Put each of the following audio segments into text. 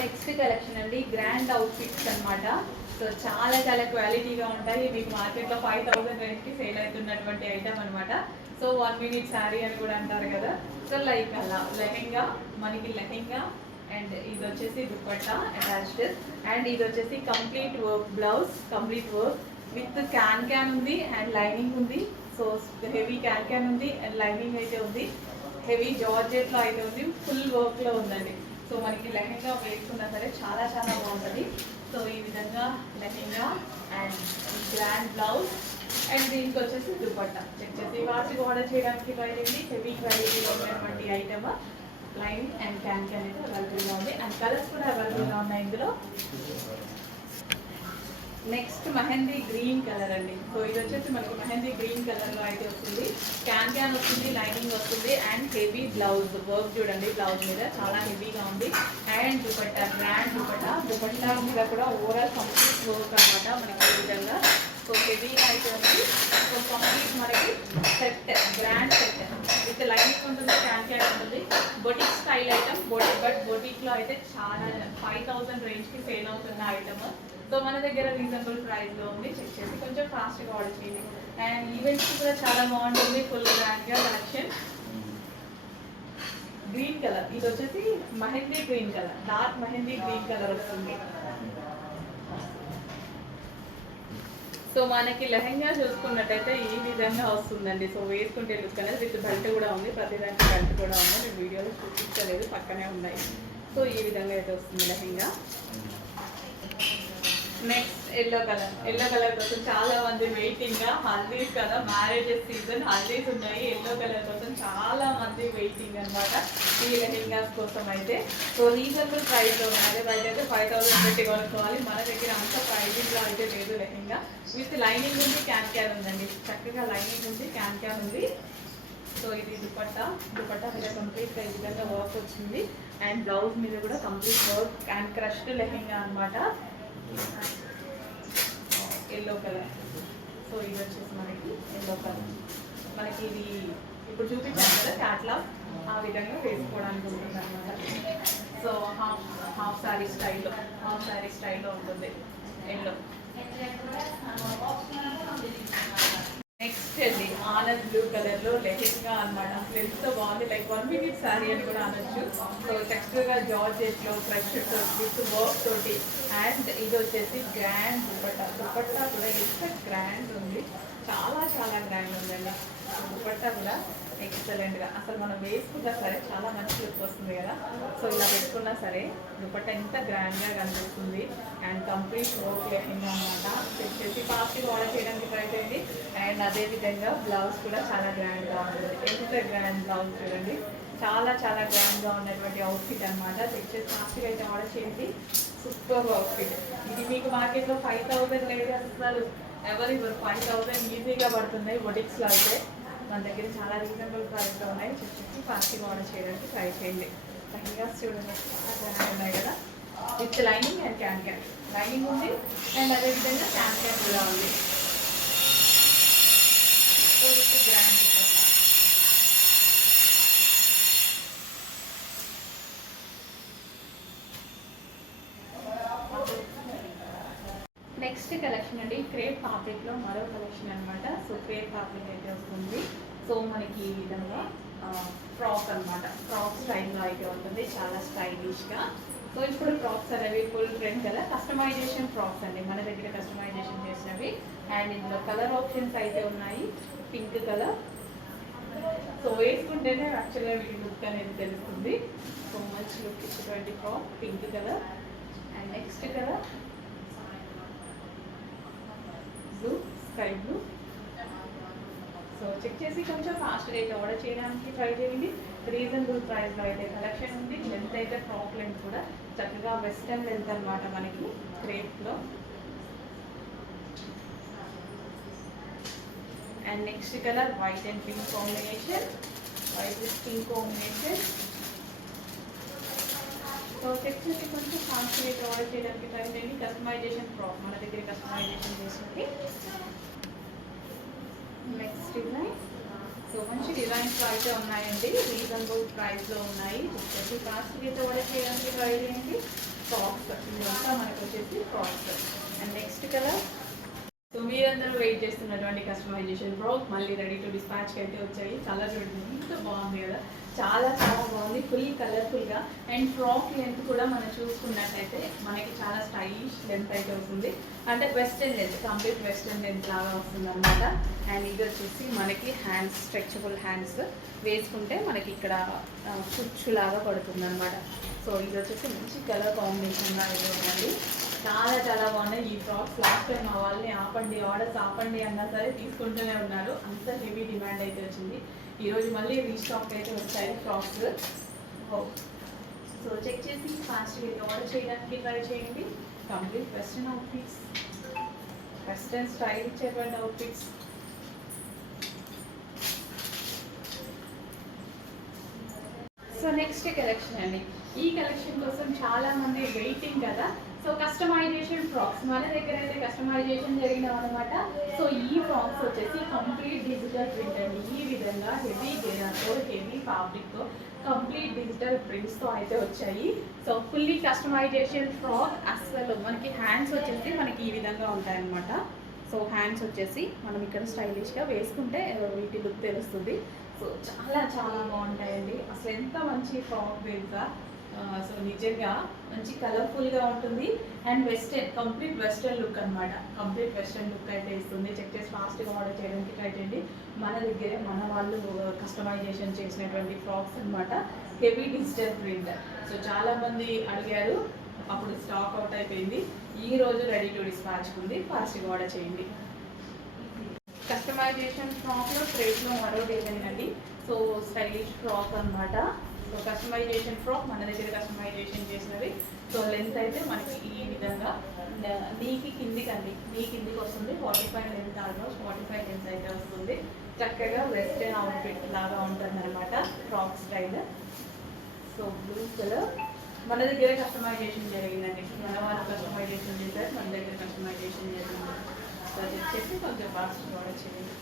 Next collection అండి grand outfits అన్నమాట. So చాలా చాలా క్వాలిటీగా ఉంటాయి. మీకు మార్కెట్లో 5000 రేంజ్కి సేల్ అవుతున్నటువంటి ఐటమ్ అనమాట. సో 1 మినిట్ శారీ అని కూడా అంటారు కదా. సో లైక్ అలా లెహెంగా, మనకి లెహెంగా అండ్ ఇది వచ్చేసి దుపట్టా అటాచ్డ్, అండ్ ఇది వచ్చేసి complete work blouse, complete work with can ఉంది అండ్ లైనింగ్ ఉంది. సో హెవీ క్యాన్ ఉంది అండ్ లైనింగ్ అయితే ఉంది. హెవీ జార్జెట్లో అయితే ఉంది, ఫుల్ వర్క్లో ఉందండి. సో మనకి లెహెంగా వేసుకున్నా సరే చాలా చాలా బాగుంటుంది. సో ఈ విధంగా lehenga and grand blouse and దీనికి వచ్చేసి దుపట్టా చెక్ చేసి వాటికి ఆర్డర్ చేయడానికి ట్రై చేయండి. హెవీ క్వాలిటీలో ఉన్నటువంటి ఐటమ్ లైన్ అండ్ క్యాన్ అయితే అవైలబుల్గా ఉంది అండ్ కలర్స్ కూడా అవైలబుల్గా ఉన్నాయి ఇందులో. నెక్స్ట్ మెహందీ గ్రీన్ కలర్ అండి. సో ఇది వచ్చేసి మనకి మెహందీ గ్రీన్ కలర్లో అయితే వస్తుంది. క్యాన్ వస్తుంది, లైనింగ్ వస్తుంది అండ్ హెవీ బ్లౌజ్ వర్క్ చూడండి. బ్లౌజ్ మీద చాలా హెవీగా ఉంది అండ్ దుపట్టా గ్రాండ్ దుపట్టా మీద కూడా ఓవరాల్ కంప్లీట్ వర్క్ అనమాట మనకి ఈ విధంగా. సో హెవీగా అయితే ఉంది. సో కంప్లీట్ మనకి set grand set with lining ఉంటుంది, క్యాన్ ఉంటుంది. బొటిక్ స్టైల్ ఐటమ్, బట్ బొటిక్లో అయితే చాలా 5000 రేంజ్కి సేల్ అవుతున్న ఐటమ్. సో మన దగ్గర రీజనబుల్ ప్రైస్లో ఉంది. చెక్ చేసి కొంచెం ఫాస్ట్గా ఆర్డర్ చేయండి. అండ్ ఈవెంట్స్ కూడా చాలా బాగుంటుంది, ఫుల్ గ్రాండ్గా కలెక్షన్. గ్రీన్ కలర్, ఇది వచ్చేసి mehndi green colour, dark mehndi green colour వస్తుంది. సో మనకి లెహెంగా చూసుకున్నట్టయితే ఈ విధంగా వస్తుందండి. సో వేసుకుంటే లుక్ అనేది విత్ బెల్ట్ కూడా ఉంది, ప్రతి దానికి బెల్ట్ కూడా ఉంది. నేను వీడియోలో చూపించలేదు, పక్కనే ఉన్నాయి. సో ఈ విధంగా అయితే వస్తుంది లెహెంగా. నెక్స్ట్ ఎల్లో కలర్ కోసం చాలా మంది వెయిటింగ్. హల్దీస్ కదా, మ్యారేజెస్ సీజన్, హల్దీస్ ఉన్నాయి. ఎల్లో కలర్ కోసం చాలా మంది వెయిటింగ్ అనమాట ఈ లెహెంగాస్ కోసం అయితే. సో రీజనబుల్ ప్రైస్లో ఉన్నాయి. బయట అయితే 5000 పెట్టి కొనుక్కోవాలి. మన దగ్గర అంత ప్రైజింగ్లో అయితే లేదు. లెహెంగా విత్ లైనింగ్ ఉంది, క్యాన్ ఉందండి. చక్కగా లైనింగ్ ఉంది, క్యాన్ ఉంది. సో ఇది దుపట్టా మీద కంప్లీట్గా ఈ విధంగా వర్క్ వచ్చింది అండ్ బ్లౌజ్ మీద కూడా complete work and crushed lehenga అనమాట. Yellow colour. సో ఇది వచ్చేసి మనకి ఎల్లో కలర్. మనకి ఇది ఇప్పుడు చూపించాను కదా క్యాట్లాగ్, ఆ విధంగా వేసుకోవడానికి ఉంటుంది అనమాట. సో హాఫ్ శారీ స్టైల్లో ఉంటుంది ఎల్లో. నెక్స్ట్ అండి ఆనంద్ బ్లూ కలర్లో లెహెంగా అనమాట. ఎంత బాగుంది, లైక్ 1 మినిట్ శారీ అని కూడా అనొచ్చు. సో టెక్స్చర్గా జార్జెట్లో ఫ్రెష్ విత్ వర్క్ తోటి అండ్ ఇది వచ్చేసి గ్రాండ్ దుపట్టా కూడా ఎంత గ్రాండ్ ఉంది, చాలా చాలా గ్రాండ్ ఉందండి. దుపట్టా కూడా ఎక్సలెంట్గా, అసలు మనం వేసుకున్నా సరే చాలా మంచి లుక్ వస్తుంది కదా. సో ఇలా పెట్టుకున్నా సరే దుపట్టా ఎంత గ్రాండ్గా కనిపిస్తుంది అండ్ కంప్లీట్ వర్క్ లెహెంగా అనమాట. వచ్చేసి ఫాస్ట్గా ఆర్డర్ చేయడానికి ట్రై చేయండి. అండ్ అదేవిధంగా బ్లౌజ్ కూడా చాలా గ్రాండ్గా ఉంటుంది. ఎంత గ్రాండ్ బ్లౌజ్ చూడండి, చాలా చాలా గ్రాండ్గా ఉన్నటువంటి అవుట్ఫిట్ అనమాట. చెక్ చేసి ఫాస్ట్గా అయితే ఆర్డర్ చేయండి. Super outfit. ఇది మీకు మార్కెట్లో 5000 లేదు, అసలు ఎవరు 5000 ఈజీగా పడుతున్నాయి బొటిక్స్లో అయితే. మన దగ్గర చాలా రీజనబుల్ ప్రైస్లో ఉన్నాయి. చెప్పి ఫాస్ట్గా ఆర్డర్ చేయడానికి ట్రై చేయండి. లెహంగాస్ చూడండి చాలా ఉన్నాయి కదా, with lining and can lining ఉంది అండ్ అదేవిధంగా క్యాన్ కూడా ఉంది. So with grand next collection అండి క్రేప్ ఫ్యాబ్రిక్లో మరో కలెక్షన్ అనమాట. సో క్రేప్ ఫ్యాబ్రిక్ అయితే వస్తుంది. సో మనకి ఈ విధంగా ఫ్రాక్ అనమాట, ఫ్రాక్ స్టైల్లో అయితే ఉంటుంది, చాలా స్టైలిష్గా. సో ఇప్పుడు ఫ్రాక్స్ అనేవి ఫుల్ ట్రెండ్ కదా, కస్టమైజేషన్ ఫ్రాక్స్ అండి మన దగ్గర కస్టమైజేషన్ చేసినవి. అండ్ ఇందులో కలర్ ఆప్షన్స్ అయితే ఉన్నాయి. పింక్ కలర్, సో వేసుకుంటేనే యాక్చువల్గా వీటి లుక్ అనేది తెలుస్తుంది. సో మంచి లుక్ ఇచ్చేటువంటి frock pink colour. And next colour blue, sky blue. So check చేసి కొంచెం ఫాస్ట్గా అయితే ఆర్డర్ చేయడానికి ట్రై చేయండి. రీజనబుల్ ప్రైస్లో అయితే కలెక్షన్ ఉంది. లెంత్ అయితే ఫ్రాక్ లెంత్ కూడా చక్కగా వెస్టర్న్ లెంత్ అనమాట మనకి క్రేప్లో. And next colour white and pink combination, white with pink combination. So check చేసి కొంచెం ఫాస్ట్గా అయితే ఆర్డర్ చేయడానికి ట్రై చేయండి. కస్టమైజేషన్ ఫ్రాక్ మన దగ్గర కస్టమైజేషన్ చేసినవి. నెక్స్ట్ డిజైన్, సో మంచి డిజైన్స్ అయితే ఉన్నాయండి, రీజనబుల్ ప్రైస్లో ఉన్నాయి. చెప్పేసి ఫాస్ట్గా అయితే ఆర్డర్ చేయడానికి ట్రై చేయండి. ఫ్రాక్స్. ఇదంతా మనకు వచ్చేసి frocks. And next colour, so మీరందరూ వెయిట్ చేస్తున్నటువంటి కస్టమైజేషన్ ఫ్రాక్ మళ్ళీ రెడీ టు డిస్పాచ్కి అయితే వచ్చాయి. కలర్ చూడండి ఎంత బాగుంది కదా, చాలా చాలా బాగుంది, ఫుల్ కలర్ఫుల్గా. అండ్ ఫ్రాక్ లెంత్ కూడా మనం చూసుకున్నట్టయితే మనకి చాలా స్టైలిష్ లెంత్ అయితే వస్తుంది. అంటే western length, complete western length లాగా వస్తుంది అనమాట. అండ్ ఇది వచ్చేసి మనకి హ్యాండ్స్, స్ట్రెచబుల్ హ్యాండ్స్ వేసుకుంటే మనకి ఇక్కడ కుచ్చులాగా పడుతుంది అనమాట. సో ఇది వచ్చేసి మంచి కలర్ కాంబినేషన్ లాగా ఉందండి. చాలా చాలా బాగున్నాయి ఈ ఫ్రాక్స్. లాస్ట్ టైం మా వాళ్ళని ఆపండి, ఆర్డర్స్ ఆపండి అన్నా సరే తీసుకుంటూనే ఉన్నారు, అంత హెవీ డిమాండ్ అయితే వచ్చింది. ఈరోజు మళ్ళీ రీస్టాక్ అయితే వచ్చాయి ఫ్రాక్స్. సో చెక్ చేసి ఫాస్ట్గా అయితే ఆర్డర్ చేయడానికి ట్రై చేయండి. Complete western outfits, western style ఇచ్చేటువంటి అవుట్ఫిట్స్. సో నెక్స్ట్ కలెక్షన్ అండి. ఈ కలెక్షన్ కోసం చాలా మంది వెయిటింగ్ కదా. సో కస్టమైజేషన్ ఫ్రాక్స్ మన దగ్గర అయితే కస్టమైజేషన్ జరిగినాం అనమాట. సో ఈ ఫ్రాక్స్ వచ్చేసి కంప్లీట్ డిజిటల్ ప్రింట్ అండి. ఈ విధంగా హెవీ గెరాతో, హెవీ ఫ్యాబ్రిక్తో, కంప్లీట్ డిజిటల్ ప్రింట్స్తో అయితే వచ్చాయి. So fully customization frock. అసలు మనకి హ్యాండ్స్ వచ్చేసి మనకి ఈ విధంగా ఉంటాయన్నమాట. సో హ్యాండ్స్ వచ్చేసి మనం ఇక్కడ స్టైలిష్గా వేసుకుంటే వీటి లుక్ తెలుస్తుంది. సో చాలా చాలా బాగుంటాయండి. అసలు ఎంత మంచి ఫ్రాక్ తెలుసా. సో నిజంగా మంచి కలర్ఫుల్గా ఉంటుంది. And western, complete western look అనమాట. కంప్లీట్ వెస్టర్న్ లుక్ అయితే ఇస్తుంది. చెక్ చేసి ఫాస్ట్గా ఆర్డర్ చేయడానికి ట్రై చేయండి. మన దగ్గరే మన వాళ్ళు కస్టమైజేషన్ చేసినటువంటి ఫ్రాక్స్ అనమాట. Heavy digital print. సో చాలామంది అడిగారు, అప్పుడు స్టాక్ అవుట్ అయిపోయింది. ఈ రోజు రెడీ టు డిస్పాచ్ ఉంది, ఫాస్ట్గా ఆర్డర్ చేయండి. కస్టమైజేషన్ ఫ్రాక్లో థ్రెడ్లో మరో డిజైన్ అండి. సో స్టైలిష్ ఫ్రాక్ అనమాట. సో కస్టమైజేషన్ ఫ్రాక్ మన దగ్గర కస్టమైజేషన్ చేసినవి. సో లెంత్ అయితే మనకి ఈ విధంగా నీకి కిందికి అండి, నీ కిందికి వస్తుంది. 45 లెంత్, ఆల్మోస్ట్ 45 లెంత్ అయితే వస్తుంది. చక్కగా వెస్టర్న్ అవుట్ఫిట్ లాగా ఉంటుంది అనమాట frock style. So blue colour మన దగ్గర కస్టమైజేషన్ జరిగిందండి. మన వాళ్ళు కస్టమైజేషన్ చేశారు, మన దగ్గర కస్టమైజేషన్ జరిగింది. సో చెప్పి కొంచెం ఫాస్ట్ ఆర్డర్ చేయండి.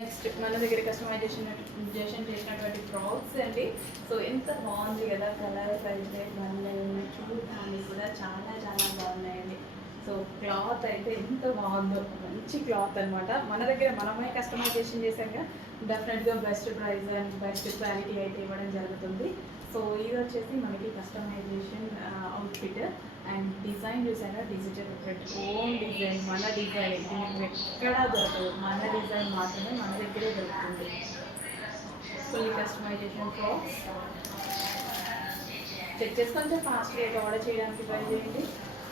నెక్స్ట్ మన దగ్గర కస్టమైజేషన్ చేసినటువంటి ఫ్రాక్స్ అండి. సో ఎంత బాగుంది కదా, కలర్స్ అయితే మళ్ళీ చూడడానికి కూడా చాలా చాలా బాగున్నాయండి. సో క్లాత్ అయితే ఎంత బాగుందో, మంచి క్లాత్ అనమాట. మన దగ్గర మనమే కస్టమైజేషన్ చేశాక డెఫినెట్గా best price and best quality అయితే ఇవ్వడం జరుగుతుంది. సో ఇది వచ్చేసి మనకి కస్టమైజేషన్ అవుట్ఫిట్. అండ్ డిజైన్ చూసారా, డిజిటల్ ప్రింట్, ఓన్ డిజైన్, మన డిజైన్. దీనికి ఎక్కడా దొరకదు, మన డిజైన్ మాత్రమే మన దగ్గరే దొరుకుతుంది. Fully customization frocks. చెక్ చేసి కొంచెం ఫాస్ట్గా అయితే ఆర్డర్ చేయడానికి ట్రై చేయండి.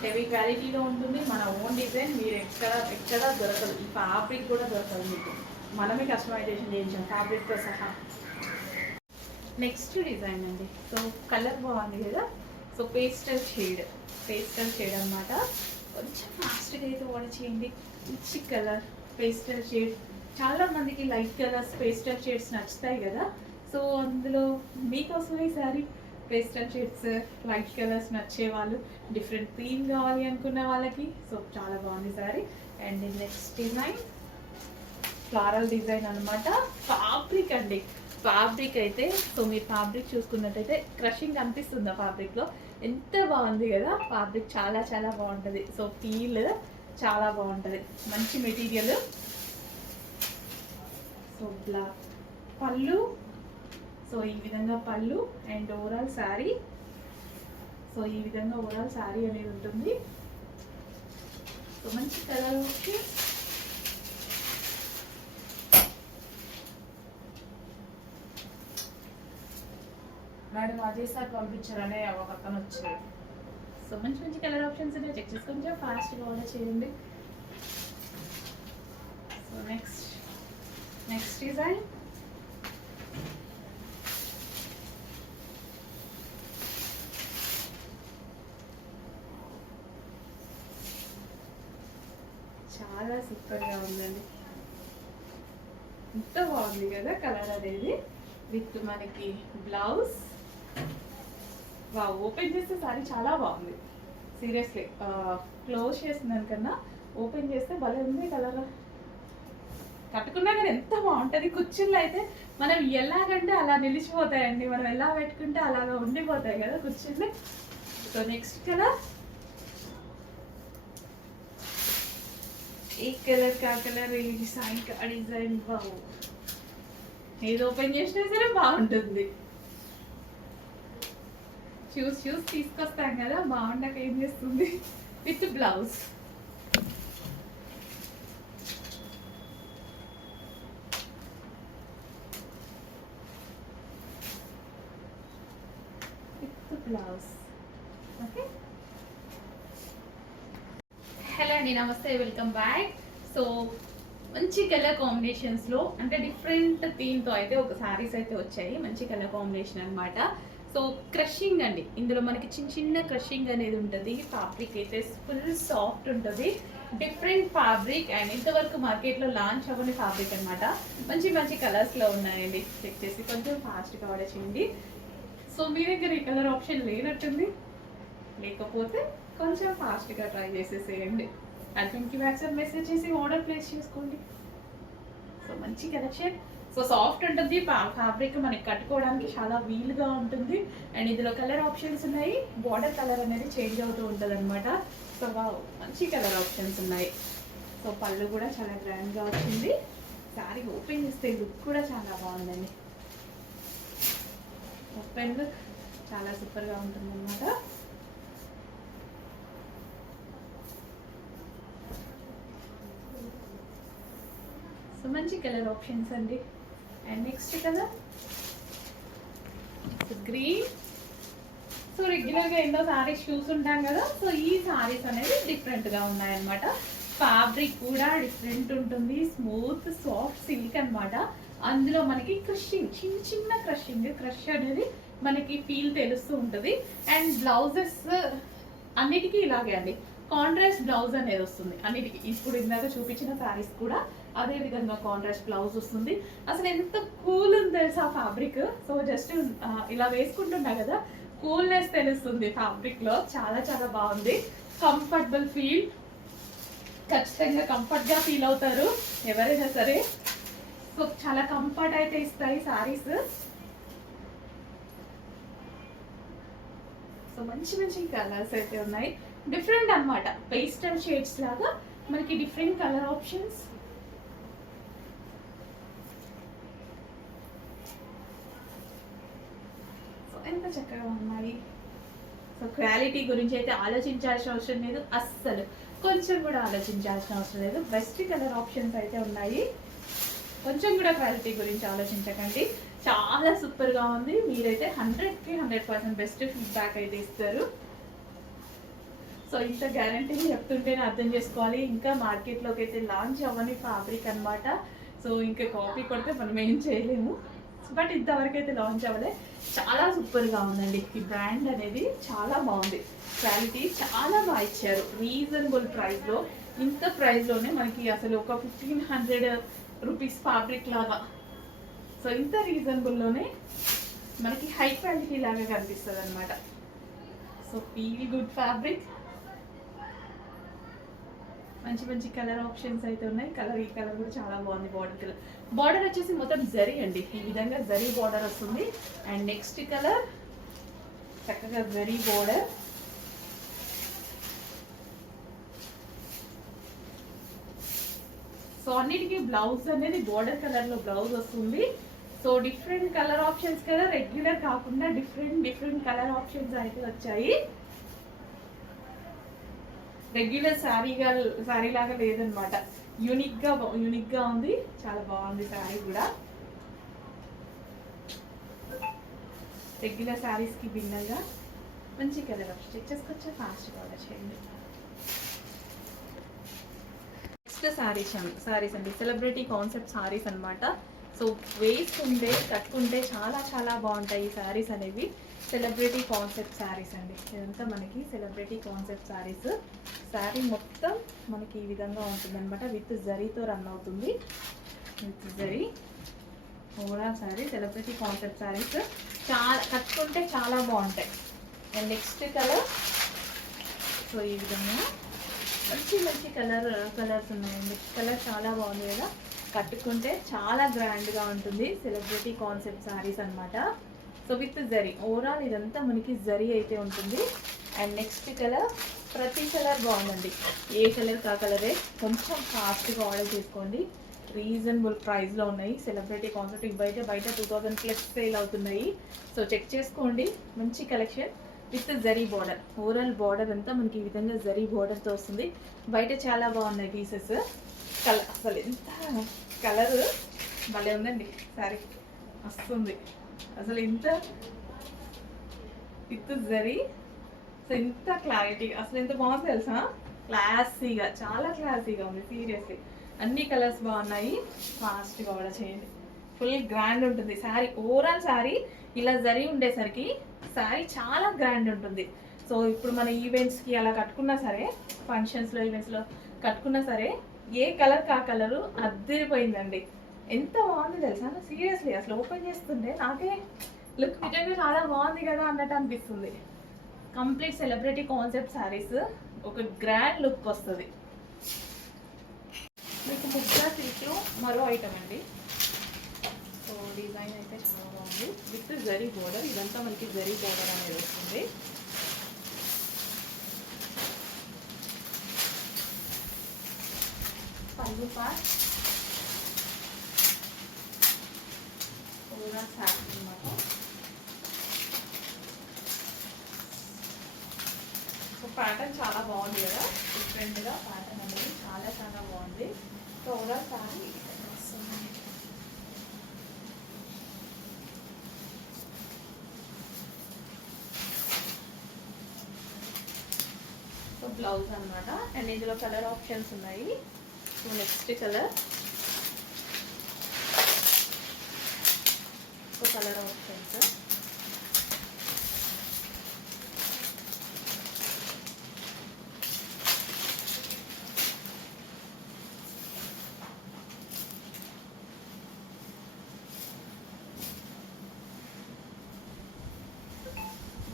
హెవీ క్వాలిటీలో ఉంటుంది, మన ఓన్ డిజైన్. మీరు ఎక్కడా దొరకదు. ఈ ఫ్యాబ్రిక్ కూడా దొరకదు మీకు, మనమే కస్టమైజేషన్ చేయించాం ఫ్యాబ్రిక్తో సహా. నెక్స్ట్ డిజైన్ అండి. సో కలర్ బాగుంది కదా. సో పేస్టల్ షేడ్ అనమాట. కొంచెం ఫాస్ట్గా అయితే ఆర్డర్ చేయండి. మంచి కలర్ పేస్టల్ షేడ్. చాలా మందికి లైట్ కలర్స్, పేస్టల్ షేడ్స్ నచ్చుతాయి కదా. సో అందులో మీకోసమే ఈసారి పేస్టల్ షేడ్స్, లైట్ కలర్స్ నచ్చే వాళ్ళు, డిఫరెంట్ థీమ్ కావాలి అనుకున్న వాళ్ళకి సో చాలా బాగుంది sorry. And next design floral design అనమాట. ఫ్యాబ్రిక్ అండి, ఫ్యాబ్రిక్ అయితే సో మీరు ఫ్యాబ్రిక్ చూసుకున్నట్టయితే క్రషింగ్ అనిపిస్తుంది ఆ ఫ్యాబ్రిక్లో. ఎంత బాగుంది కదా ఫ్యాబ్రిక్, చాలా చాలా బాగుంటుంది. సో ఫీల్ చాలా బాగుంటుంది, మంచి మెటీరియల్. సో బ్లాక్ పళ్ళు. సో ఈ విధంగా పళ్ళు అండ్ ఓవరాల్ శారీ. సో ఈ విధంగా ఓవరాల్ శారీ అనేది ఉంటుంది. సో మంచి కలర్ వచ్చి మేడం అజేసారి పంపించారనే ఒక అతను వచ్చాడు. సో మంచి మంచి కలర్ ఆప్షన్స్ ఉన్నాయి, చెక్ చేసి కొంచెం ఫాస్ట్గా ఆర్డర్ చేయండి. సో నెక్స్ట్ డిజైన్ చాలా సూపర్గా ఉందండి. ఎంత బాగుంది కదా కలర్ అనేది. విత్ మనకి బ్లౌజ్. ఓపెన్ చేస్తే సారీ చాలా బాగుంది సీరియస్లీ. క్లోజ్ చేసిన కన్నా ఓపెన్ చేస్తే భలే ఉంది కలర్. కట్టుకున్నా కానీ ఎంత బాగుంటుంది. కుర్చీలు అయితే మనం ఎలాగంటే అలా నిలిచిపోతాయండి, మనం ఎలా పెట్టుకుంటే అలాగా ఉండిపోతాయి కదా కుర్చీలు. సో నెక్స్ట్ కలర్, ఈ కలర్ కా కలర్, ఈ డిజైన్ కా డిజైన్, బాగు ఏది ఓపెన్ చేసినా సరే బాగుంటుంది. షూస్ తీసుకొస్తాం కదా, బాగుండక ఏం చేస్తుంది, with blouse. Blouse. Okay, hello అండి, నమస్తే, వెల్కమ్ బ్యాక్. సో మంచి కలర్ కాంబినేషన్స్లో అంటే డిఫరెంట్ థీమ్తో అయితే ఒక శారీస్ అయితే వచ్చాయి. మంచి కలర్ కాంబినేషన్ అనమాట. సో క్రషింగ్ అండి, ఇందులో మనకి చిన్న చిన్న క్రషింగ్ అనేది ఉంటుంది. ఫ్యాబ్రిక్ అయితే ఫుల్ సాఫ్ట్ ఉంటుంది, డిఫరెంట్ ఫ్యాబ్రిక్, అండ్ ఇంతవరకు మార్కెట్లో లాంచ్ అవ్వని ఫ్యాబ్రిక్ అనమాట. మంచి మంచి కలర్స్లో ఉన్నాయండి. చెక్ చేసి కొంచెం ఫాస్ట్గా ఆర్డర్ చేయండి. సో మీ దగ్గర ఈ కలర్ ఆప్షన్ లేనట్టుంది, లేకపోతే కొంచెం ఫాస్ట్గా ట్రై చేసేసేయండి. అడ్మిన్కి వాట్సాప్ మెసేజ్ చేసి ఆర్డర్ ప్లేస్ చేసుకోండి. సో మంచి కలెక్షన్. సో సాఫ్ట్ ఉంటుంది, ఫ్యాబ్రిక్ మనకి కట్టుకోవడానికి చాలా వీలుగా ఉంటుంది. అండ్ ఇందులో కలర్ ఆప్షన్స్ ఉన్నాయి, బార్డర్ కలర్ అనేది చేంజ్ అవుతూ ఉంటుంది అనమాట. సో మంచి కలర్ ఆప్షన్స్ ఉన్నాయి. సో పళ్ళు కూడా చాలా గ్రాండ్గా వచ్చింది. శారీ ఓపెన్ చేస్తే లుక్ కూడా చాలా బాగుందండి. ఓపెన్ లుక్ చాలా సూపర్గా ఉంటుంది అనమాట. సో మంచి కలర్ ఆప్షన్స్ అండి. And next colour green. So రెగ్యులర్గా ఎన్నో శారీస్ చూస్తుంటాం కదా, సో ఈ శారీస్ అనేది డిఫరెంట్గా ఉన్నాయన్నమాట. ఫ్యాబ్రిక్ కూడా డిఫరెంట్ ఉంటుంది, స్మూత్ సాఫ్ట్ సిల్క్ అనమాట. అందులో మనకి క్రషింగ్, చిన్న చిన్న క్రష్ అనేది మనకి ఫీల్ తెలుస్తూ ఉంటుంది. అండ్ బ్లౌజెస్ అన్నిటికీ ఇలాగే అండి, కాంట్రాస్ట్ బ్లౌజ్ అనేది వస్తుంది అన్నిటికీ. ఇప్పుడు ఇందాక చూపించిన శారీస్ కూడా అదే విధంగా కాంట్రాస్ట్ బ్లౌజ్ వస్తుంది. అసలు ఎంత కూల్ ఉంది తెలుసా ఫ్యాబ్రిక్. సో జస్ట్ ఇలా వేసుకుంటున్నా కదా, కూల్నెస్ తెలుస్తుంది ఫ్యాబ్రిక్లో. చాలా చాలా బాగుంది, కంఫర్టబుల్ ఫీల్. ఖచ్చితంగా కంఫర్ట్గా ఫీల్ అవుతారు ఎవరైనా సరే. సో చాలా కంఫర్ట్ అయితే ఇస్తాయి శారీస్. సో మంచి మంచి కలర్స్ అయితే ఉన్నాయి, డిఫరెంట్ అనమాట. పేస్టల్ షేడ్స్ లాగా మనకి డిఫరెంట్ కలర్ ఆప్షన్స్. సో ఎంత చక్కగా ఉన్నాయి. సో క్వాలిటీ గురించి అయితే ఆలోచించాల్సిన అవసరం లేదు, అస్సలు కొంచెం కూడా ఆలోచించాల్సిన అవసరం లేదు. బెస్ట్ కలర్ ఆప్షన్స్ అయితే ఉన్నాయి, కొంచెం కూడా క్వాలిటీ గురించి ఆలోచించకండి. చాలా సూపర్గా ఉంది. మీరైతే 100కి 100% బెస్ట్ ఫీడ్బ్యాక్ అయితే ఇస్తారు. సో ఇంత గ్యారంటీ చెప్తుంటేనే అర్థం చేసుకోవాలి. ఇంకా మార్కెట్లోకి అయితే లాంచ్ అవ్వని ఫ్యాబ్రిక్ అనమాట. సో ఇంకా కాపీ కొడితే మనం ఏం చేయలేము, బట్ ఇంతవరకు అయితే లాంచ్ అవ్వలే. చాలా సూపర్గా ఉందండి. ఈ బ్రాండ్ అనేది చాలా బాగుంది, క్వాలిటీ చాలా బాగా ఇచ్చారు. రీజనబుల్ ప్రైస్లో, ఇంత ప్రైస్లోనే మనకి అసలు ఒక 1500 రూపీస్ ఫ్యాబ్రిక్ లాగా. సో ఇంత రీజనబుల్లోనే మనకి హై క్వాలిటీ లాగా కనిపిస్తుంది అనమాట. So feel good fabric. మంచి మంచి కలర్ ఆప్షన్స్ అయితే ఉన్నాయి. ఈ కలర్ కూడా చాలా బాగుంది. బార్డర్ కలర్, బార్డర్ వచ్చేసి మొత్తం జరీ అండి, ఈ విధంగా జరీ బార్డర్ వస్తుంది. అండ్ నెక్స్ట్ కలర్ చక్కగా జరీ బార్డర్. సో అన్నిటికీ బ్లౌజ్ అనేది బార్డర్ కలర్లో బ్లౌజ్ వస్తుంది. సో డిఫరెంట్ కలర్ ఆప్షన్స్ కదా, రెగ్యులర్ కాకుండా డిఫరెంట్ కలర్ ఆప్షన్స్ అయితే వచ్చాయి. రెగ్యులర్ శారీ లాగా లేదనమాట, యూనిక్గా ఉంది. చాలా బాగుంది శారీ కూడా, రెగ్యులర్ శారీస్కి భిన్నంగా మంచి కలర్ ఆప్షన్. చెక్ చేసుకొచ్చా, ఫాస్ట్గా ఆర్డర్ చేయండి. నెక్స్ట్ శారీస్ అండి, సెలబ్రిటీ కాన్సెప్ట్ శారీస్ అనమాట. సో వేసుకుంటే కట్టుకుంటే చాలా చాలా బాగుంటాయి ఈ శారీస్ అనేవి. సెలబ్రిటీ కాన్సెప్ట్ శారీస్ అండి, ఇదంతా మనకి సెలబ్రిటీ కాన్సెప్ట్ శారీస్. శారీ మొత్తం మనకి ఈ విధంగా ఉంటుంది అనమాట, విత్ జరీతో రన్ అవుతుంది. With zari overall sari celebrity concept saris చాలా కట్టుకుంటే చాలా బాగుంటాయి. అండ్ నెక్స్ట్ కలర్, సో ఈ విధంగా మంచి కలర్స్ ఉన్నాయండి. కలర్ చాలా బాగుంది కదా, కట్టుకుంటే చాలా గ్రాండ్గా ఉంటుంది. సెలబ్రిటీ కాన్సెప్ట్ శారీస్ అనమాట. సో విత్ జరీ, ఓవరాల్ ఇదంతా మనకి జరీ అయితే ఉంటుంది. అండ్ నెక్స్ట్ కలర్, ప్రతి కలర్ బాగుందండి. ఏ కలర్ కా కలరే. కొంచెం ఫాస్ట్గా ఆర్డర్ చేసుకోండి. రీజనబుల్ ప్రైస్లో ఉన్నాయి. సెలబ్రిటీ కాన్సెప్ట్ ఇవైతే బయట 2000+ సేల్ అవుతున్నాయి. సో చెక్ చేసుకోండి. మంచి collection with zari border. Overall border అంతా మనకి ఈ విధంగా జరీ బార్డర్తో వస్తుంది. బయట చాలా బాగున్నాయి పీసెస్. అసలు ఎంత కలర్ భలే ఉందండి సారీ. వస్తుంది అసలు ఇంత విత్ జరీ. సో ఇంత క్లారిటీ, అసలు ఎంత బాగుంది తెలుసా. క్లాసీగా, చాలా క్లాసీగా ఉంది సీరియస్లీ. అన్ని కలర్స్ బాగున్నాయి. ఫాస్ట్గా ఆర్డర్ చేయండి. ఫుల్ గ్రాండ్ ఉంటుంది శారీ. ఓవరాల్ శారీ ఇలా జరీ ఉండేసరికి శారీ చాలా గ్రాండ్ ఉంటుంది. సో ఇప్పుడు మన ఈవెంట్స్కి అలా కట్టుకున్నా సరే, ఫంక్షన్స్లో ఈవెంట్స్లో కట్టుకున్నా సరే, ఏ కలర్ కా కలరు అద్దరిపోయిందండి. ఎంత బాగుంది తెలుసా సీరియస్లీ. అసలు ఓపెన్ చేస్తుంటే నాకే లుక్ నిజంగా చాలా బాగుంది కదా అన్నట్టు అనిపిస్తుంది. కంప్లీట్ సెలబ్రిటీ కాన్సెప్ట్ శారీస్, ఒక గ్రాండ్ లుక్ వస్తుంది మీకు. ముగ్గా సిల్క్లో మరో ఐటమ్ అండి. సో డిజైన్ అయితే చాలా బాగుంది విత్ జరీ బోర్డర్. ఇదంతా మనకి జరీ బోర్డర్ అనేది వస్తుంది. పళ్ళు పార్ట్ పూరా శారీ అన్నమాట. సో ప్యాటర్న్ చాలా బాగుంది కదా, డిఫరెంట్గా ప్యాటర్న్ అనేది చాలా చాలా బాగుంది. సో ఓవరాల్ శారీ వస్తుంది. సో బ్లౌజ్ అనమాట. అండ్ ఇందులో కలర్ ఆప్షన్స్ ఉన్నాయి. So next colour, so colour options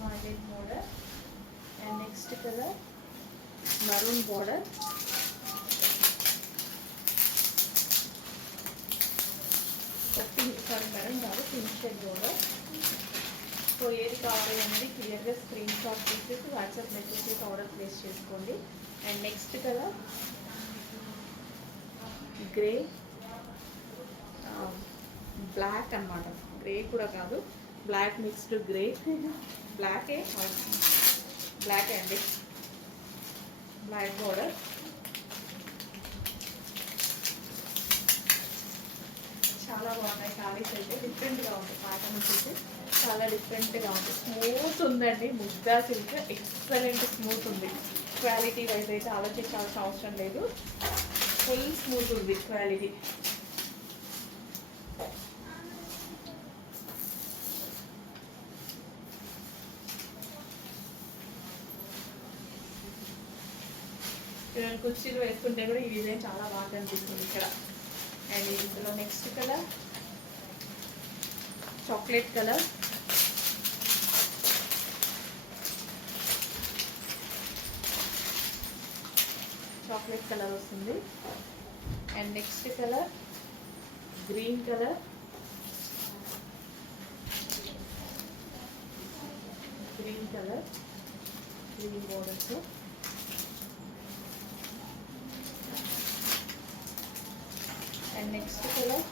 violet border. And next colour maroon border. Madam కాదు, పింక్ షేడ్ బోర్డర్. సో ఏది కావాలి అనేది క్లియర్గా స్క్రీన్ షాట్ తీసేసి వాట్సాప్ మెసేజ్ చేసి ఆర్డర్ ప్లేస్ చేసుకోండి. And next colour grey, black అనమాట. గ్రే కూడా కాదు, బ్లాక్ మిక్స్డ్ గ్రే. బ్లాకే అండి. Black border. చాలా బాగున్నాయి శారీస్ అయితే. డిఫరెంట్గా ఉంది ప్యాటర్న్ వచ్చేసి, చాలా డిఫరెంట్గా ఉంది. స్మూత్ ఉందండి. ముగ్గా సిల్క్ ఎక్సలెంట్ స్మూత్ ఉంది. క్వాలిటీ వైజ్ అయితే ఆలోచించాల్సిన అవసరం లేదు. ఫుల్ స్మూత్ ఉంది క్వాలిటీ. పిల్లలు కుర్చీలు వేసుకుంటే కూడా ఈ డిజైన్ చాలా బాగా కనిపిస్తుంది ఇక్కడ. అండ్ ఇందులో next colour chocolate colour. Chocolate colour వస్తుంది. And next colour green colour. Green colour, green borders. And next colour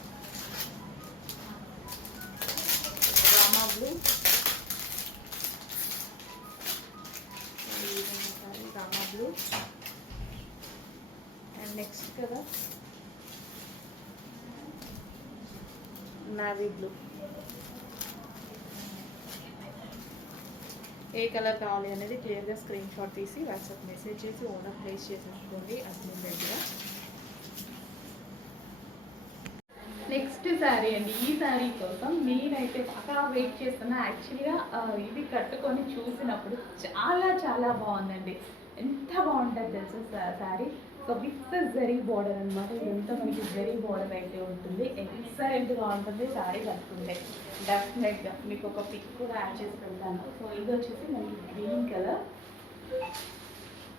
Rama blue. Rama blue. And next colour navy blue. ఏ కలర్ కావాలి అనేది క్లియర్గా స్క్రీన్ షాట్ తీసి వాట్సాప్ మెసేజ్ చేసి order place చేసేసుకోండి admin దగ్గర. Next sari అండి. ఈ శారీ కోసం నేనైతే బాగా వెయిట్ చేస్తున్నా. యాక్చువల్గా ఇది కట్టుకొని చూసినప్పుడు చాలా చాలా బాగుందండి. ఎంత బాగుంటుంది తెలుసు sari. So with zari border అనమాట. ఇదంతా మనకి జరీ బార్డర్ అయితే ఉంటుంది. ఎక్సలెంట్గా ఉంటుంది శారీ కట్టుకుంటే. డెఫినెట్గా మీకు ఒక పిక్ కూడా యాడ్ చేసి పెడతాను. సో ఇది వచ్చేసి మనకి green colour.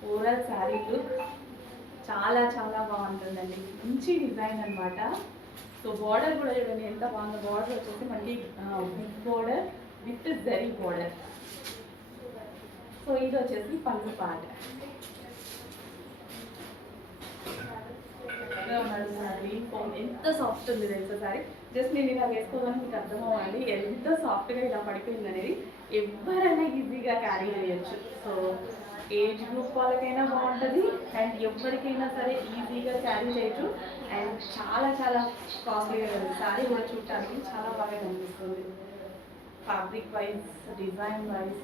Overall sari look చాలా చాలా బాగుంటుందండి. మంచి డిజైన్ అనమాట. సో బార్డర్ కూడా చూడండి ఎంత బాగుందో. బార్డర్ వచ్చేసి మనకి big border with zari border. So ఇది వచ్చేసి పళ్ళు పార్ట్. ఎంత సాఫ్ట్ ఉంది తెలుసా సారీ. జస్ట్ నేను ఇలా వేసుకోవాలని మీకు అర్థం అవ్వాలి ఎంత సాఫ్ట్గా ఇలా పడిపోయింది అనేది. ఎవరైనా ఈజీగా క్యారీ చేయొచ్చు. సో ఏజ్ గ్రూప్ వాళ్ళకైనా బాగుంటుంది అండ్ ఎవరికైనా సరే ఈజీగా క్యారీ చేయొచ్చు. అండ్ చాలా చాలా కాస్ట్లీగా ఉంది. శారీ కూడా చూడటానికి చాలా బాగా కనిపిస్తుంది fabric wise, design wise.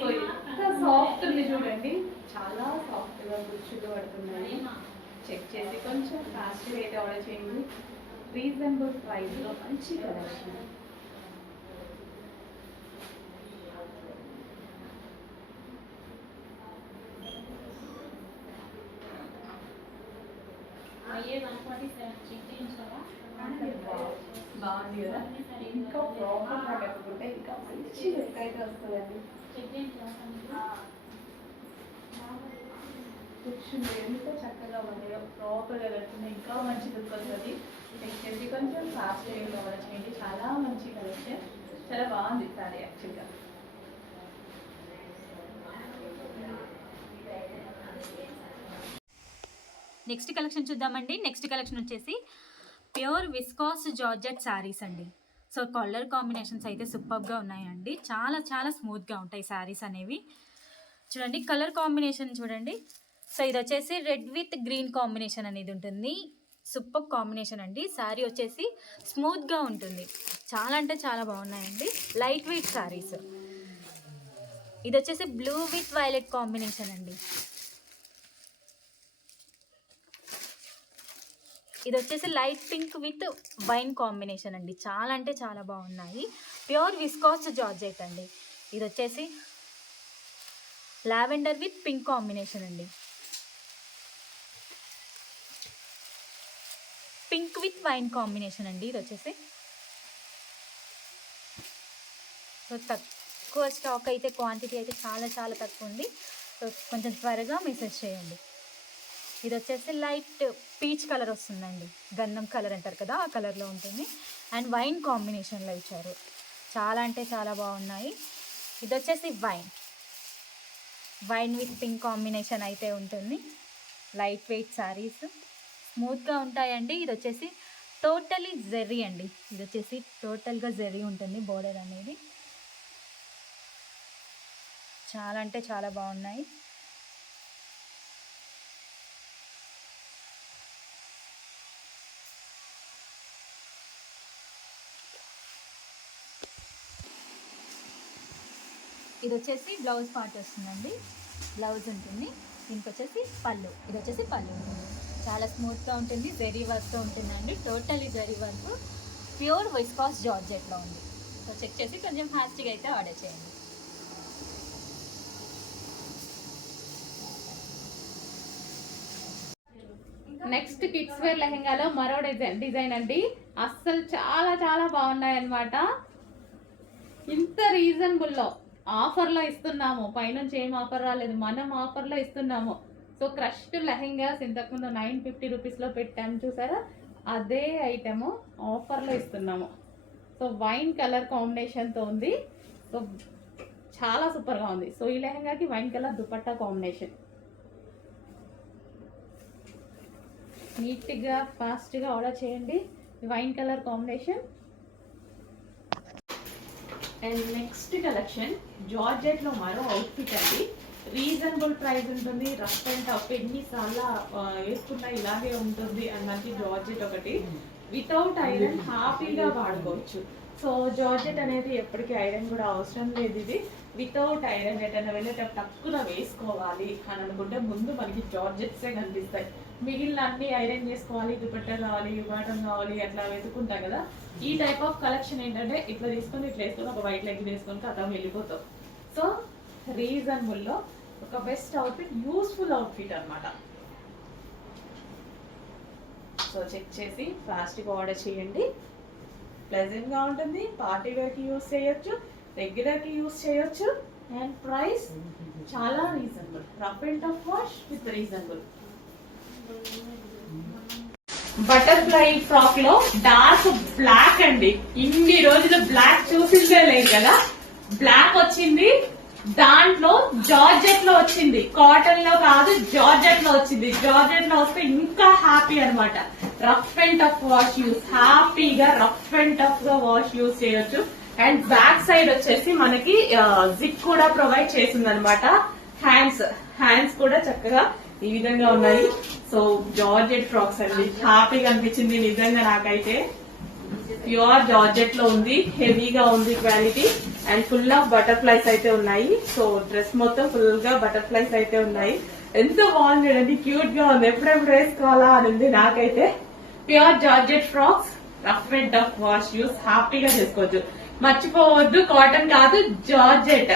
So ఎంత సాఫ్ట్ ఉంది చూడండి, చాలా సాఫ్ట్గా కుర్చీలు పడుతున్నాయి. చెక్ చేసి కొంచెం ఫాస్ట్గా అయితే ఆర్డర్ చేయండి. రీజనబుల్ ప్రైస్లో మంచి కలెక్షన్. బాగుంది కదా, ఇంకా ప్రాపర్గా కట్టుకుంటే ఇంకా మంచి లుక్ అయితే వస్తుందండి. కూర్చుంది ఎంత చక్కగా ఉన్నాయో, ప్రాపర్గా కట్టుకుంటే ఇంకా మంచి లుక్ వస్తుంది. వచ్చేసి కొంచెం ఫాస్ట్ ఆర్డర్ చేయండి. చాలా మంచి కలెక్షన్, చాలా బాగుంది సారీ యాక్చువల్గా. నెక్స్ట్ కలెక్షన్ చూద్దామండి. నెక్స్ట్ కలెక్షన్ వచ్చేసి ప్యూర్ విస్కాస్ జార్జెట్ శారీస్ అండి. సో కలర్ కాంబినేషన్స్ అయితే సూపర్గా ఉన్నాయండి. చాలా చాలా స్మూత్గా ఉంటాయి శారీస్ అనేవి. చూడండి కలర్ కాంబినేషన్ చూడండి. సో ఇది వచ్చేసి రెడ్ విత్ గ్రీన్ కాంబినేషన్ అనేది ఉంటుంది. సూపర్ కాంబినేషన్ అండి. శారీ వచ్చేసి స్మూత్గా ఉంటుంది. చాలా అంటే చాలా బాగున్నాయండి. Light weight saris. ఇది వచ్చేసి బ్లూ విత్ వైలెట్ కాంబినేషన్ అండి. ఇది వచ్చేసి light pink with wine combination అండి. చాలా అంటే చాలా బాగున్నాయి. ప్యూర్ విస్కాస్ జార్జెట్ అండి. ఇది వచ్చేసి లావెండర్ విత్ పింక్ కాంబినేషన్ అండి. పింక్ విత్ వైన్ కాంబినేషన్ అండి. ఇది వచ్చేసి సో తక్కువ స్టాక్ అయితే, క్వాంటిటీ అయితే చాలా చాలా తక్కువ ఉంది. సో కొంచెం త్వరగా మెసేజ్ చేయండి. ఇది వచ్చేసి లైట్ పీచ్ కలర్ వస్తుందండి. గంధం కలర్ అంటారు కదా, ఆ కలర్లో ఉంటుంది. అండ్ వైన్ కాంబినేషన్లో ఇచ్చారు. చాలా అంటే చాలా బాగున్నాయి. ఇది వచ్చేసి వైన్ విత్ పింక్ కాంబినేషన్ అయితే ఉంటుంది. లైట్ వెయిట్ శారీస్ స్మూత్గా ఉంటాయండి. ఇది వచ్చేసి టోటలీ జెర్రీ అండి. ఇది వచ్చేసి టోటల్గా జెర్రీ ఉంటుంది బోర్డర్ అనేది. చాలా అంటే చాలా బాగున్నాయి. ఇది వచ్చేసి బ్లౌజ్ పార్ట్ వస్తుందండి. బ్లౌజ్ ఉంటుంది. దీనికి వచ్చేసి పళ్ళు. ఇది వచ్చేసి పళ్ళు ఉంటుంది. చాలా స్మూత్గా ఉంటుంది. జరీ వర్క్తో ఉంటుందండి. Totally zari work. Pure viscose జార్జెట్లో ఉంది. సో చెక్ చేసి కొంచెం ఫాస్ట్గా అయితే ఆర్డర్ చేయండి. నెక్స్ట్ కిడ్స్ వేర్ లెహెంగాలో మరో డిజైన్ అండి. అస్సలు చాలా చాలా బాగున్నాయి అన్నమాట. ఇంత రీజనబుల్లో ఆఫర్లో ఇస్తున్నాము. పైనుంచి ఏం ఆఫర్ రాలేదు, మనం ఆఫర్లో ఇస్తున్నాము. సో క్రష్డ్ లెహెంగాస్ ఇంతకుముందు 950 రూపీస్లో పెట్టాము చూసారా, అదే ఐటెము ఆఫర్లో ఇస్తున్నాము. సో వైన్ కలర్ కాంబినేషన్తో ఉంది. సో చాలా సూపర్గా ఉంది. సో ఈ లెహెంగాకి వైన్ కలర్ దుపట్టా కాంబినేషన్. నీట్గా ఫాస్ట్గా ఆర్డర్ చేయండి. Wine colour combination. And next collection జార్జెట్లో మరో అవుట్ఫిట్ అండి. రీజనబుల్ ప్రైస్ ఉంటుంది. రఫ్ అండ్ టఫ్ ఎన్నిసార్లు వేసుకున్నా ఇలాగే ఉంటుంది అన్నది జార్జెట్ ఒకటి. వితౌట్ ఐరన్ హ్యాపీగా వాడుకోవచ్చు. సో జార్జెట్ అనేది ఎప్పటికీ ఐరన్ కూడా అవసరం లేదు. ఇది వితౌట్ ఐరన్ ఎటైనా వెళ్ళేటప్పుడు తక్కువ వేసుకోవాలి అని అనుకుంటే ముందు మనకి జార్జెట్సే కనిపిస్తాయి. మిగిలిన అన్ని ఐరన్ చేసుకోవాలి, దుపట్టా కావాలి, బాటం కావాలి, అట్లా వెతుకుంటాం కదా. ఈ టైప్ ఆఫ్ కలెక్షన్ ఏంటంటే ఇట్లా తీసుకొని ఇట్లా వేసుకొని ఒక వైట్ లెగ్ వేసుకొని కథ వెళ్ళిపోతాం. సో రీజనబుల్లో ఒక బెస్ట్ అవుట్ఫిట్, యూస్ఫుల్ అవుట్ఫిట్ అనమాట. సో చెక్ చేసి ఫాస్ట్గా ఆర్డర్ చేయండి. ప్లెజెంట్గా ఉంటుంది. పార్టీ వేర్కి యూస్ చేయొచ్చు, రెగ్యులర్కి యూస్ చేయొచ్చు. అండ్ ప్రైస్ చాలా reasonable. Rough and tough wash with reasonable. Butterfly frock లో డార్క్ బ్లాక్ అండి. ఇన్ని రోజులు బ్లాక్ చూసిందే లేదు కదా, బ్లాక్ వచ్చింది. దాంట్లో జార్జెట్ లో వచ్చింది, కాటన్ లో కాదు జార్జెట్ లో వచ్చింది. జార్జెట్ లో వస్తే ఇంకా హ్యాపీ అన్నమాట. Rough and tough wash use, హ్యాపీగా రఫ్ అండ్ టఫ్ గా వాష్ యూస్ చేయొచ్చు. అండ్ బ్యాక్ సైడ్ వచ్చేసి మనకి జిప్ కూడా ప్రొవైడ్ చేసింది అనమాట. హ్యాండ్స్ కూడా చక్కగా ఈ విధంగా ఉన్నాయి. సో జార్జెట్ ఫ్రాక్స్ అండి, హ్యాపీగా అనిపించింది నిజంగా నాకైతే. ప్యూర్ జార్జెట్ లో ఉంది, హెవీగా ఉంది quality, and full of butterflies అయితే ఉన్నాయి. సో డ్రెస్ మొత్తం ఫుల్ గా బటర్ఫ్లైస్ అయితే ఉన్నాయి. ఎంత బాగుంది చూడండి, క్యూట్ గా ఉంది. ఎప్పుడెప్పుడు వేసుకోవాలా అని ఉంది నాకైతే. Pure georgette frocks, rough and tough wash use, హ్యాపీగా చేసుకోవచ్చు. మర్చిపోవద్దు, కాటన్ కాదు జార్జెట్.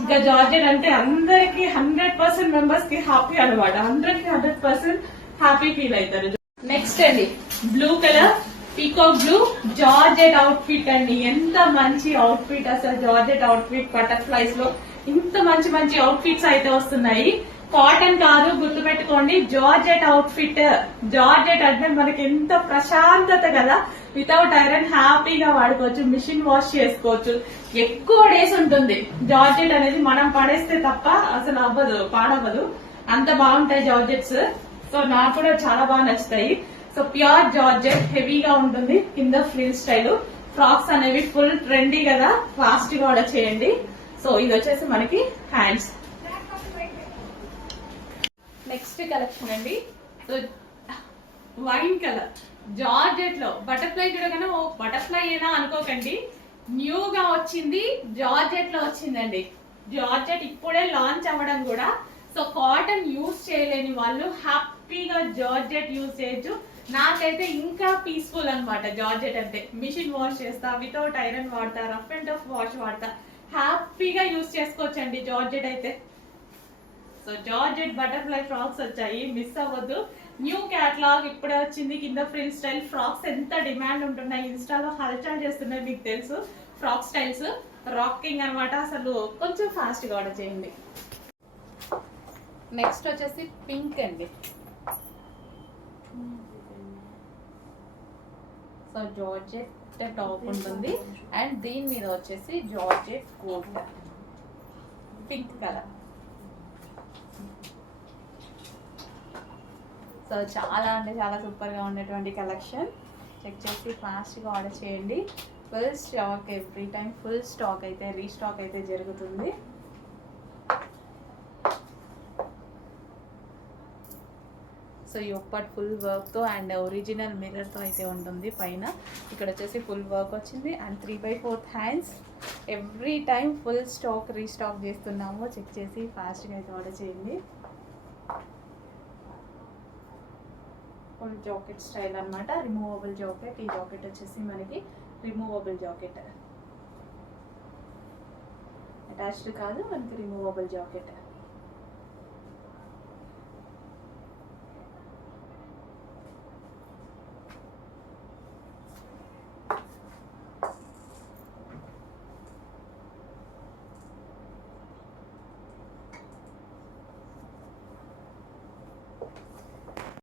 ఇంకా జార్జెట్ అంటే అందరికి 100% మెంబర్స్ కి హ్యాపీ అనమాట. 100% హ్యాపీ ఫీల్ అవుతారు. నెక్స్ట్ అండి blue colour peacock blue georgette out fit అండి. ఎంత మంచి అవుట్ ఫిట్ అసలు, జార్జెట్ అవుట్ ఫిట్ బటర్ఫ్లైస్ లో ఇంత మంచి మంచి అవుట్ ఫిట్స్ అయితే వస్తున్నాయి. కాటన్ కాదు, గుర్తుపెట్టుకోండి, జార్జెట్ అవుట్ ఫిట్. జార్జెట్ అంటే మనకి ఎంత ప్రశాంతత కదా, వితౌట్ ఐరన్ హ్యాపీగా వాడుకోవచ్చు, మిషన్ వాష్ చేసుకోవచ్చు. ఎక్కువ డేస్ ఉంటుంది జార్జెట్ అనేది. మనం పడేస్తే తప్ప అసలు అవ్వదు, పాడవ్వదు, అంత బాగుంటాయి జార్జెట్స్. సో నాకు కూడా చాలా బాగా నచ్చుతాయి. సో ప్యూర్ జార్జెట్, హెవీగా ఉంటుంది. కింద ఫ్రిల్ స్టైల్ ఫ్రాక్స్ అనేవి ఫుల్ ట్రెండీ కదా, ఫాస్ట్ గా ఆర్డర్ చేయండి. సో ఇది వచ్చేసి మనకి హ్యాండ్స్. నెక్స్ట్ కలెక్షన్ అండి, సో వైన్ కలర్ జార్జెట్ లో బటర్ఫ్లై చూడగానే ఓ బటర్ఫ్లై ఏనా అనుకోకండి, న్యూగా వచ్చింది, జార్జెట్ లో వచ్చిందండి. జార్జెట్ ఇప్పుడే లాంచ్ అవ్వడం కూడా. సో కాటన్ యూజ్ చేయలేని వాళ్ళు హ్యాపీగా జార్జెట్ యూజ్ చేయొచ్చు. నాకైతే ఇంకా పీస్ఫుల్ అనమాట జార్జెట్ అంటే. మిషన్ వాష్ చేస్తా, వితౌట్ ఐరన్ వాడతా, రఫ్ అండ్ టఫ్ వాష్ వాడతా, హ్యాపీగా యూజ్ చేసుకోవచ్చండి జార్జెట్ అయితే. సో జార్జెట్ బటర్ఫ్లై ఫ్రాక్స్ వచ్చాయి, మిస్ అవ్వద్దు. న్యూ క్యాటలాగ్ ఇప్పుడే వచ్చింది. కింద ఫ్రిల్ స్టైల్ ఫ్రాక్స్ ఎంత డిమాండ్ ఉంటున్నాయి, ఇన్స్టాలో హల్చల్ చేస్తున్నాయి మీకు తెలుసు. ఫ్రాక్ స్టైల్స్ రాకింగ్ అనమాట. అసలు కొంచెం ఫాస్ట్ గా ఆర్డర్ చేయండి. నెక్స్ట్ వచ్చేసి పింక్ అండి. సో జార్జెట్ టాప్ ఉంటుంది, అండ్ దీని మీద వచ్చేసి georgette coat, pink colour. So చాలా అంటే చాలా సూపర్ గా ఉండేటువంటి కలెక్షన్. చెక్ చేసి ఫాస్ట్ గా ఆర్డర్ చేయండి. Full stock, every time full stock అయితే, రీస్టాక్ అయితే జరుగుతుంది. సో ఈ ఒక్కటి ఫుల్ వర్క్తో అండ్ ఒరిజినల్ మిర్రర్తో అయితే ఉంటుంది పైన. ఇక్కడ వచ్చేసి ఫుల్ వర్క్ వచ్చింది and 3/4 hands. Every time full stock restock చేస్తున్నాము. చెక్ చేసి ఫాస్ట్గా అయితే ఆర్డర్ చేయండి. ఫుల్ జాకెట్ స్టైల్ అనమాట, రిమూవబుల్ జాకెట్. ఈ జాకెట్ వచ్చేసి మనకి రిమూవబుల్ జాకెట్, అటాచ్డ్ కాదు, మనకి రిమూవబుల్ జాకెట్.